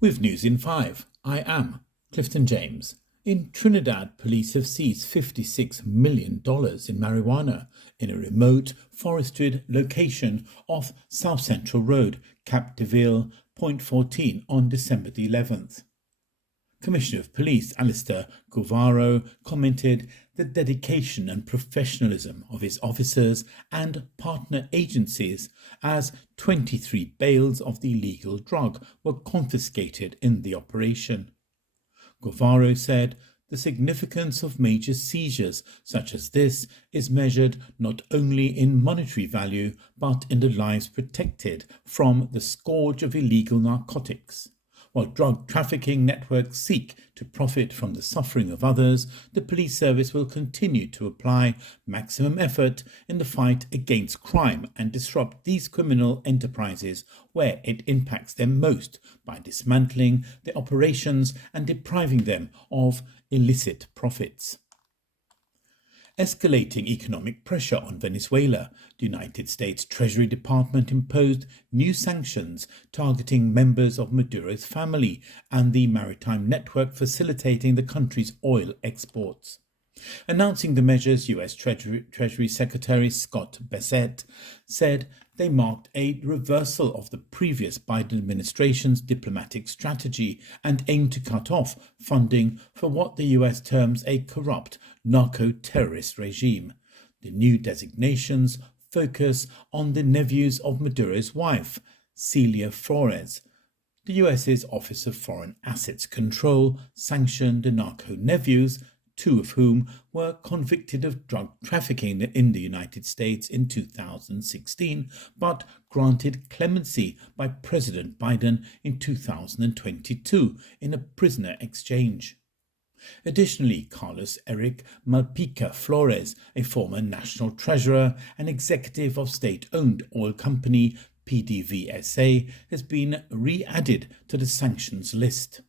With News in 5, I am Clifton James. In Trinidad, police have seized $56 million in marijuana in a remote, forested location off South Central Road, Cap de Ville, Point 14 on December the 11th. Commissioner of Police Alistair Guevara commented the dedication and professionalism of his officers and partner agencies as 23 bales of the illegal drug were confiscated in the operation. Guevara said the significance of major seizures such as this is measured not only in monetary value but in the lives protected from the scourge of illegal narcotics. While drug trafficking networks seek to profit from the suffering of others, the police service will continue to apply maximum effort in the fight against crime and disrupt these criminal enterprises where it impacts them most by dismantling their operations and depriving them of illicit profits. Escalating economic pressure on Venezuela, the United States Treasury Department imposed new sanctions targeting members of Maduro's family and the maritime network facilitating the country's oil exports. Announcing the measures, U.S. Treasury Secretary Scott Bessent said they marked a reversal of the previous Biden administration's diplomatic strategy and aim to cut off funding for what the U.S. terms a corrupt narco-terrorist regime. The new designations focus on the nephews of Maduro's wife, Celia Flores. The U.S.'s Office of Foreign Assets Control sanctioned the narco-nephews, two of whom were convicted of drug trafficking in the United States in 2016, but granted clemency by President Biden in 2022 in a prisoner exchange. Additionally, Carlos Eric Malpica Flores, a former national treasurer and executive of state-owned oil company PDVSA, has been re-added to the sanctions list.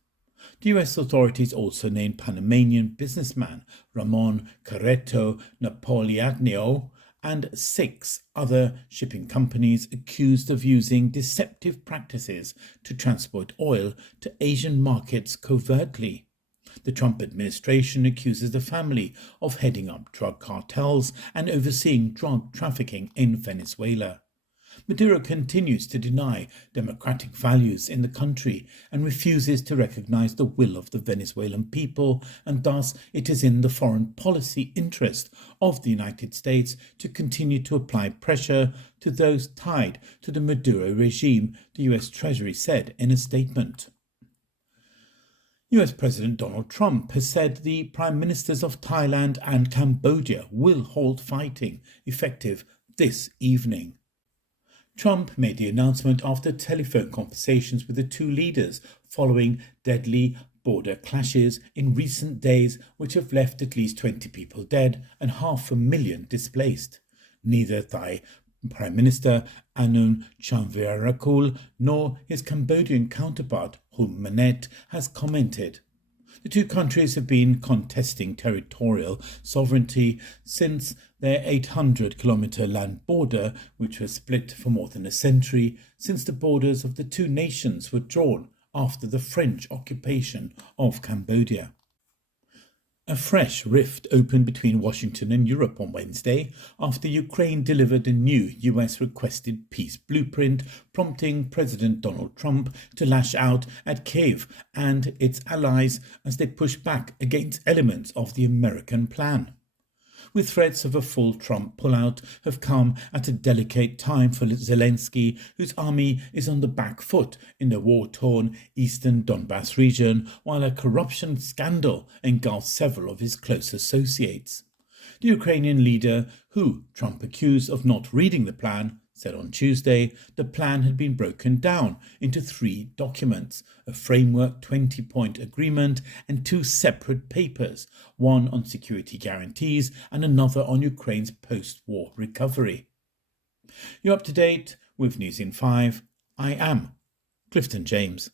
The US authorities also named Panamanian businessman Ramon Carreto Napolitano and 6 other shipping companies accused of using deceptive practices to transport oil to Asian markets covertly. The Trump administration accuses the family of heading up drug cartels and overseeing drug trafficking in Venezuela. Maduro continues to deny democratic values in the country and refuses to recognize the will of the Venezuelan people, and thus it is in the foreign policy interest of the United States to continue to apply pressure to those tied to the Maduro regime, the US Treasury said in a statement. US President Donald Trump has said the Prime Ministers of Thailand and Cambodia will halt fighting, effective this evening. Trump made the announcement after telephone conversations with the two leaders following deadly border clashes in recent days which have left at least 20 people dead and 500,000 displaced. Neither Thai Prime Minister Anun Chanvirakul nor his Cambodian counterpart Hun Manet has commented. The two countries have been contesting territorial sovereignty since their 800-kilometre land border, which was split for more than a century, since the borders of the two nations were drawn after the French occupation of Cambodia. A fresh rift opened between Washington and Europe on Wednesday after Ukraine delivered a new US-requested peace blueprint, prompting President Donald Trump to lash out at Kyiv and its allies as they push back against elements of the American plan. With threats of a full Trump pullout have come at a delicate time for Zelensky, whose army is on the back foot in the war-torn eastern Donbass region, while a corruption scandal engulfs several of his close associates. The Ukrainian leader, who Trump accused of not reading the plan, said on Tuesday the plan had been broken down into 3 documents, a framework 20-point agreement and 2 separate papers, one on security guarantees and another on Ukraine's post-war recovery. You're up to date with News in 5. I am Clifton James.